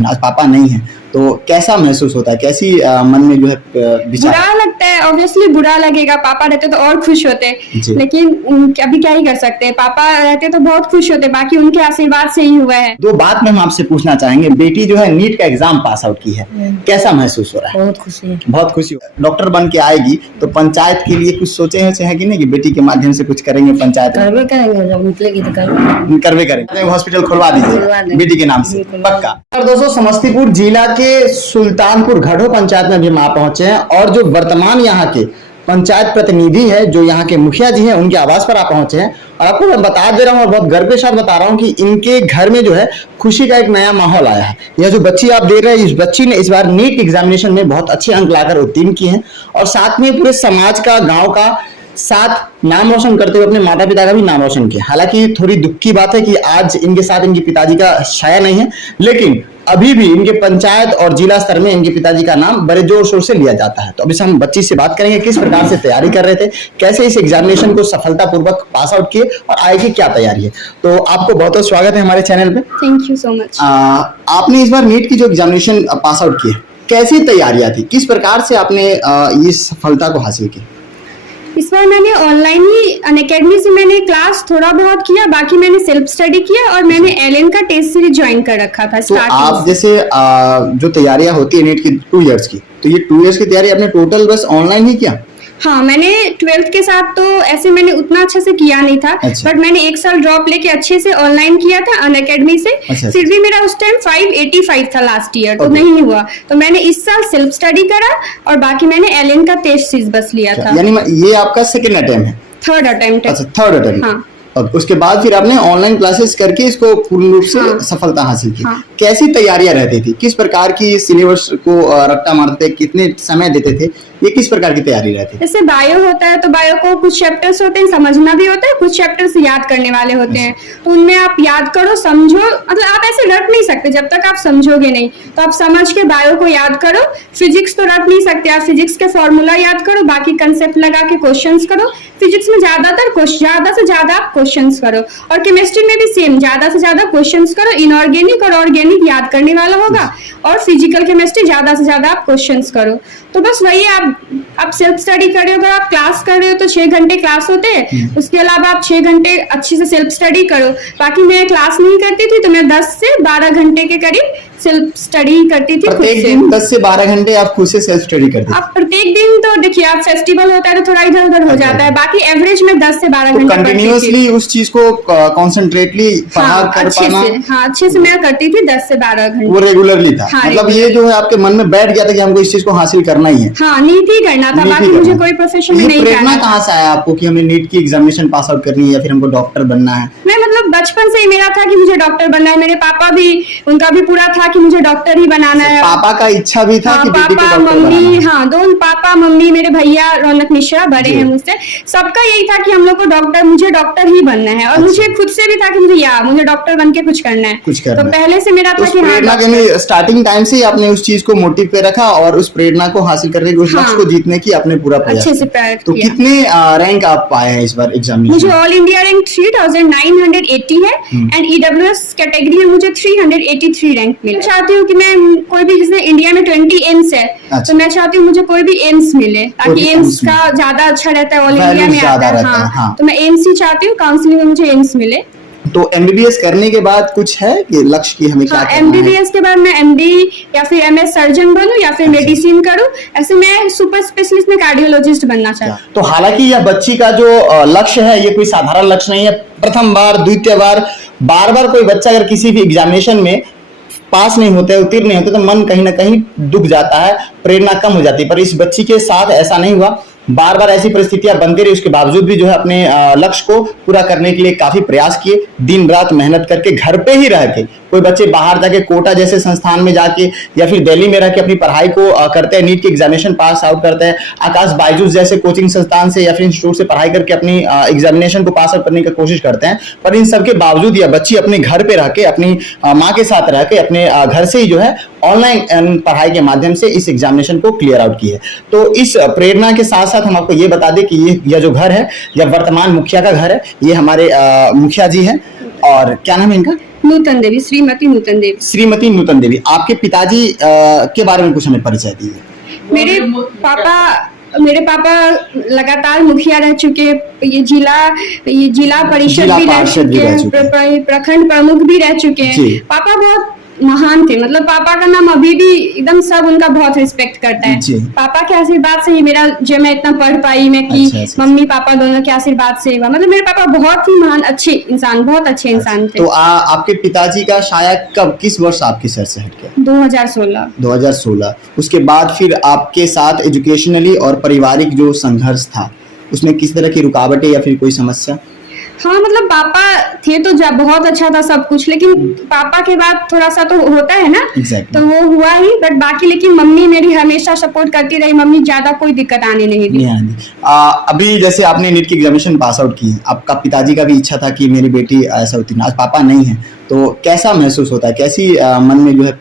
आज पापा नहीं है तो कैसा महसूस होता है, कैसी मन में जो है विचार? बुरा लगता है, ऑब्वियसली बुरा लगेगा। पापा रहते तो और खुश होते, लेकिन अभी क्या ही कर सकते हैं। पापा रहते तो बहुत खुश होते, बाकी उनके आशीर्वाद से ही हुआ है। दो बात में हम आपसे पूछना चाहेंगे, बेटी जो है नीट का एग्जाम पास आउट की है, कैसा महसूस हो रहा है? बहुत खुशी है। बहुत खुशी। डॉक्टर बन के आएगी तो पंचायत के लिए कुछ सोचे हैं कि नहीं कि बेटी के माध्यम से कुछ करेंगे पंचायत में? करवे करेंगे, जब निकलेगी तो करवे करेंगे। हॉस्पिटल खुलवा दीजिए बेटी के नाम से, पक्का। और दोस्तों, समस्तीपुर जिला के सुल्तानपुर घड़ो पंचायत में भी हम पहुंचे हैं और जो वर्तमान यहाँ के पंचायत प्रतिनिधि है, जो यहाँ के मुखिया जी हैं, उनके आवास पर आप पहुंचे हैं। और आपको मैं बता दे रहा हूँ और बहुत गर्व के साथ बता रहा हूँ कि इनके घर में जो है खुशी का एक नया माहौल आया है। यह जो बच्ची आप देख रहे हैं, इस बच्ची ने इस बार नीट एग्जामिनेशन में बहुत अच्छे अंक लाकर उत्तीर्ण किए हैं और साथ में पूरे समाज का, गाँव का साथ नाम रोशन करते हुए अपने माता पिता का भी नाम रोशन किया। हालांकि थोड़ी दुख की बात है कि आज इनके साथ इनके पिताजी का छाया नहीं है, लेकिन अभी भी इनके पंचायत और जिला स्तर में इनके पिताजी का नाम बड़े जोर शोर से लिया जाता है। तो अभी हम बच्ची से बात करेंगे, किस प्रकार से तैयारी कर रहे थे, कैसे इस एग्जामिनेशन को सफलतापूर्वक पास आउट किए और आगे की क्या तैयारी है। तो आपको बहुत बहुत स्वागत है हमारे चैनल पे। Thank you so much. आपने इस बार नीट की जो एग्जामिनेशन पास आउट की, कैसी तैयारियां थी, किस प्रकार से आपने इस सफलता को हासिल की? इस बार मैंने ऑनलाइन ही अनअकैडमी से मैंने क्लास थोड़ा बहुत किया, बाकी मैंने सेल्फ स्टडी किया और मैंने एलएन का टेस्ट सीरीज ज्वाइन कर रखा था। तो आप जैसे जो तैयारियां होती है नीट की 2 इयर्स की, तो ये 2 इयर्स की तैयारी आपने टोटल बस ऑनलाइन ही किया? हाँ, मैंने 12th के साथ तो ऐसे मैंने उतना अच्छे से किया नहीं था। अच्छा। बट मैंने 1 साल ड्रॉप लेके अच्छे से ऑनलाइन किया था अनअकैडमी से। अच्छा। फिर भी मेरा उस टाइम 585 था लास्ट ईयर, तो नहीं हुआ। तो मैंने इस साल सेल्फ स्टडी करा और बाकी मैंने एलएन का टेस्ट सीरीज बस लिया था। यानी ये आपका सेकंड अटेम्प्ट है? थर्ड अटेम्प्ट है। अच्छा, थर्ड अटेम्प्ट। हाँ। और उसके बाद फिर आपने ऑनलाइन क्लासेस करके इसको पूर्ण रूप से सफलता हासिल की। कैसी तैयारियां रहती थी, किस प्रकार की सिलेबस को रट्टा मारते, कितने समय देते थे, ये किस प्रकार की तैयारी रहती है? जैसे बायो होता है तो बायो को कुछ चैप्टर्स होते हैं समझना भी होता है, कुछ चैप्टर्स याद करने वाले होते हैं। तो उनमें आप याद करो, समझो, मतलब आप ऐसे रट नहीं सकते जब तक आप समझोगे नहीं। तो आप समझ के बायो को याद करो। फिजिक्स तो रट नहीं सकते, आप फिजिक्स के फॉर्मूला याद करो, बाकी कंसेप्ट लगा के क्वेश्चंस करो। फिजिक्स में ज्यादा से ज्यादा आप क्वेश्चंस करो और केमिस्ट्री में भी सेम, ज्यादा से ज्यादा क्वेश्चंस करो। इनऑर्गेनिक और ऑर्गेनिक याद करने वाला होगा और फिजिकल केमिस्ट्री ज्यादा से ज्यादा आप क्वेश्चंस करो। तो बस वही आप सेल्फ स्टडी कर रहे हो, अगर आप क्लास कर रहे हो तो 6 घंटे क्लास होते हैं, उसके अलावा आप 6 घंटे अच्छे से सेल्फ स्टडी करो। बाकी मैं क्लास नहीं करती थी तो मैं 10 से 12 घंटे के करीब सेल्फ स्टडी करती थी। प्रत्येक दिन 10 से 12 घंटे आप खुद से सेल्फ स्टडी करते थे? आप प्रत्येक दिन तो देखिए, आप फेस्टिवल होता है तो थोड़ा इधर उधर हो जाता है, बाकी एवरेज में 10 से 12 घंटे कंटिन्यूअसली उस चीज को कॉन्सेंट्रेटली पढ़ा कर पाना। हाँ, अच्छे से मैं करती थी 10 से 12 घंटे, वो रेगुलरली था। मतलब ये जो है आपके मन में बैठ गया था कि हमको इस चीज को हासिल करना ही है। हाँ, नीट ही करना था, बाकी मुझे कोई प्रोफेशन में नहीं जाना। प्रेरणा कहाँ से आया आपको कि हमें नीट की एग्जामिनेशन पास आउट करनी है या फिर हमको डॉक्टर बनना है? मैं मतलब बचपन से ही मेरा था कि मुझे डॉक्टर बनना है। मेरे पापा भी, उनका भी पूरा था कि मुझे डॉक्टर ही बनाना है। पापा का इच्छा भी था कि बेटी को पापा डॉक्टर मम्मी, बनाना है? हाँ, दोनों, पापा मम्मी, मेरे भैया रौनक मिश्रा बड़े हैं मुझसे, सबका यही था कि हम लोग को मुझे डॉक्टर ही बनना है। और मुझे खुद से भी था कि मुझे डॉक्टर बन के कुछ करना है। तो पहले से मेरा था कि प्रेरणा के स्टार्टिंग टाइम से ही आपने उस चीज को मोटिव पे रखा और उस प्रेरणा को हासिल करने के, उस लक्ष्य को जीतने की आपने पूरा प्रयास अच्छे से प्रयास तो किया। कितने रैंक आप पाए हैं इस बार एग्जामिनेशन? मुझे ऑल इंडिया रैंक 3980 है एंड ईडब्ल्यूएस कैटेगरी में मुझे 383 रैंक मिला। मैं चाहती हूँ कि मैं कोई भी, जिसमें इंडिया में 20 एम्स है, तो मैं चाहती हूँ मुझे कोई भी एम्स मिले, ताकि एम्स का ज्यादा अच्छा रहता है, ऑल इंडिया में आता है। हाँ, तो मैं एम्स ही चाहती हूँ, काउंसलिंग में मुझे एम्स मिले। तो एमबीबीएस करने के बाद कुछ है कि लक्ष्य की हमें क्या करना है? एमबीबीएस के बाद मैं एमडी या फिर एमएस सर्जन बनूं या फिर मेडिसिन करूं। ऐसे मैं सुपर स्पेशलिस्ट में कार्डियोलॉजिस्ट बनना चाहती हूं। तो हालांकि यह बच्ची का जो लक्ष्य है, ये कोई साधारण लक्ष्य नहीं है। प्रथम बार, द्वितीय बार, बार कोई बच्चा अगर किसी भी एग्जामिनेशन में पास नहीं होते, उत्तीर्ण नहीं होते, तो मन कहीं ना कहीं दुख जाता है, प्रेरणा कम हो जाती है। पर इस बच्ची के साथ ऐसा नहीं हुआ। बार ऐसी परिस्थितियां बनती रही, उसके बावजूद भी जो है अपने लक्ष्य को पूरा करने के लिए काफी प्रयास किए, दिन रात मेहनत करके, घर पे ही रह के। कोई बच्चे बाहर जाके कोटा जैसे संस्थान में जाके या फिर दिल्ली में रह के अपनी पढ़ाई को करते हैं, नीट की एग्जामिनेशन पास आउट करते हैं। आकाश बायजूस जैसे कोचिंग संस्थान से या फिर इंस्टीट्यूट से पढ़ाई करके अपनी एग्जामिनेशन को पास आउट करने की कोशिश करते हैं। पर इन सबके बावजूद यह बच्ची अपने घर पे रह के, अपनी माँ के साथ रह के, अपने घर से ही जो है ऑनलाइन पढ़ाई के माध्यम से इस एग्जामिनेशन को क्लियर आउट की है। तो इस प्रेरणा के साथ साथ हम आपको ये बता दें कि यह जो घर है, यह वर्तमान मुखिया का घर है। ये हमारे मुखिया जी हैं। और क्या नाम है इनका? नूतन देवी, श्रीमती नूतन देवी। श्रीमती नूतन देवी, आपके पिताजी के बारे में कुछ हमें परिचय दीजिए। मेरे पापा लगातार मुखिया रह चुके, ये जिला परिषद जिला भी रह पार्षद भी चुके रह चुके हैं, प्रखंड प्रमुख भी रह चुके जी। हैं। पापा बहुत महान थे, मतलब पापा का नाम अभी भी एकदम सब उनका बहुत रिस्पेक्ट करता है। जी। पापा के आशीर्वाद से ही मेरा जो मैं इतना पढ़ पाई, मैं कि अच्छा। मम्मी पापा दोनों के आशीर्वाद से हुआ। मतलब मेरे पापा बहुत ही महान अच्छे इंसान, बहुत अच्छे इंसान थे। तो आपके पिताजी का शायद कब, किस वर्ष आपके सर से हट गया? 2016। 2016। उसके बाद फिर आपके साथ एजुकेशनली और पारिवारिक जो संघर्ष था उसमें किस तरह की रुकावटें या फिर कोई समस्या? हाँ, मतलब पापा थे तो बहुत अच्छा था सब कुछ, लेकिन पापा के बाद थोड़ा सा तो होता है ना। Exactly. तो वो हुआ ही, बट बाकी लेकिन मम्मी मेरी हमेशा सपोर्ट करती रही। मम्मी ज्यादा कोई दिक्कत आने नहीं दी। अभी जैसे आपने नीट की एग्जामिनेशन पास आउट की, आपका पिताजी का भी इच्छा था कि मेरी बेटी ऐसा उत्तीर्ण, आज पापा नहीं है, तो कैसा महसूस होता है, कैसी मन में जो है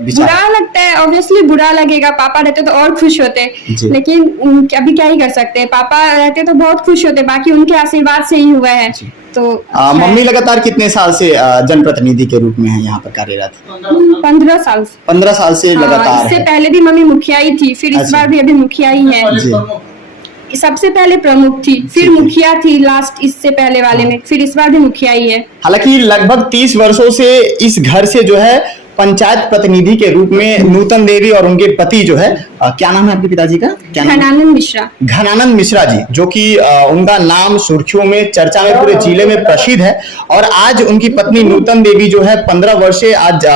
विचार? बुरा लगता है, ऑब्वियसली बुरा लगेगा। पापा रहते तो और खुश होते, जी। लेकिन अभी क्या ही कर सकते हैं। पापा रहते तो बहुत खुश होते, बाकी उनके आशीर्वाद से ही हुआ है। तो मम्मी लगातार कितने साल से जनप्रतिनिधि के रूप में है यहाँ पर कार्यरत? 15 साल से। 15 साल से लगातार इससे है। पहले भी मम्मी मुखिया ही थी, फिर इस अच्छा। बार भी अभी मुखिया ही है। जी। सबसे पहले प्रमुख थी, फिर ठीक है। मुखिया थी लास्ट, इससे पहले वाले में, फिर इस बार भी मुखिया ही है। हालांकि लगभग 30 वर्षों से इस घर से जो है पंचायत प्रतिनिधि के रूप में नूतन देवी और उनके पति जो है, क्या नाम है आपके पिताजी का? क्या नाम? घनानंद मिश्रा। घनानंद मिश्रा जी, जो कि उनका नाम सुर्खियों में, चर्चा में पूरे जिले में प्रसिद्ध है। और आज उनकी पत्नी नूतन देवी जो है 15 वर्ष से आज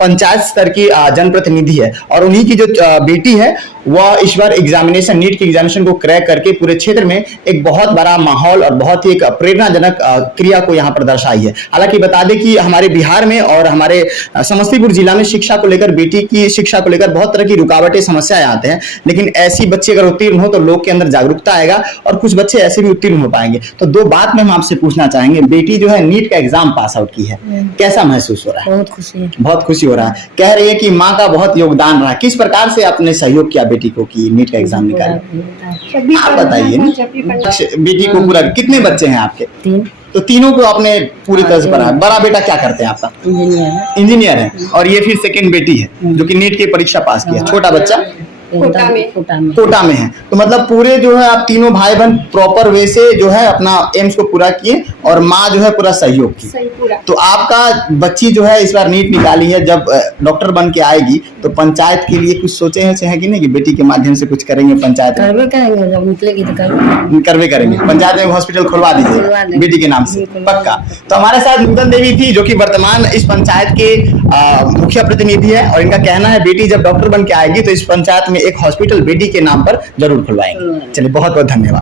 पंचायत स्तर की जनप्रतिनिधि है, और उन्हीं की जो बेटी है वह इस बार एग्जामिनेशन, नीट की एग्जामिनेशन को क्रैक करके पूरे क्षेत्र में एक बहुत बड़ा माहौल और बहुत ही एक प्रेरणाजनक क्रिया को यहाँ पर दर्शाई है। हालांकि बता दें कि हमारे बिहार में और हमारे समस्तीपुर जिला में शिक्षा को लेकर, बेटी की शिक्षा को लेकर बहुत तरह की रुकावटें, समस्याएं आते हैं, लेकिन ऐसी बच्चे अगर उत्तीर्ण हो तो लोग के अंदर जागरूकता आएगा और कुछ बच्चे ऐसे भी उत्तीर्ण हो पाएंगे। तो दो बात में हम आपसे पूछना चाहेंगे, बेटी जो है नीट का एग्जाम पास आउट की है, कैसा महसूस हो रहा है? बहुत खुशी है। बहुत खुशी हो रहा है। कह रही है कि माँ का बहुत योगदान रहा, किस प्रकार से आपने सहयोग किया बेटी को कि नीट का एग्जाम निकाले? आप बताइए ना। बेटी को पूरा, कितने बच्चे हैं आपके? 3 तो तीनों को आपने पूरी तरह से पढ़ाया। बड़ा बेटा क्या करते हैं आपका? इंजीनियर है। इंजीनियर है, और ये फिर सेकंड बेटी है जो कि नीट की परीक्षा पास किया। छोटा बच्चा कोटा में। कोटा में है। तो मतलब पूरे जो है आप तीनों भाई बहन प्रॉपर वे से जो है अपना एम्स को पूरा किए, और माँ जो है पूरा सहयोग की। सही पूरा। तो आपका बच्ची जो है इस बार नीट निकाली है, जब डॉक्टर बन के आएगी तो पंचायत के लिए कुछ सोचे हैं कि नहीं कि बेटी के माध्यम से कुछ करेंगे पंचायत में? करवे करेंगे, जब निकलेगी तो करवे करवे करेंगे। पंचायत में हॉस्पिटल खुलवा खुलवा दीजिए देंगे। बेटी के नाम से, पक्का। तो हमारे साथ नूतन देवी थी जो कि वर्तमान इस पंचायत के मुखिया प्रतिनिधि है, और इनका कहना है बेटी जब डॉक्टर बन के आएगी तो इस पंचायत में एक हॉस्पिटल बेटी के नाम पर जरूर खुलवाएंगे। चलिए, बहुत बहुत धन्यवाद।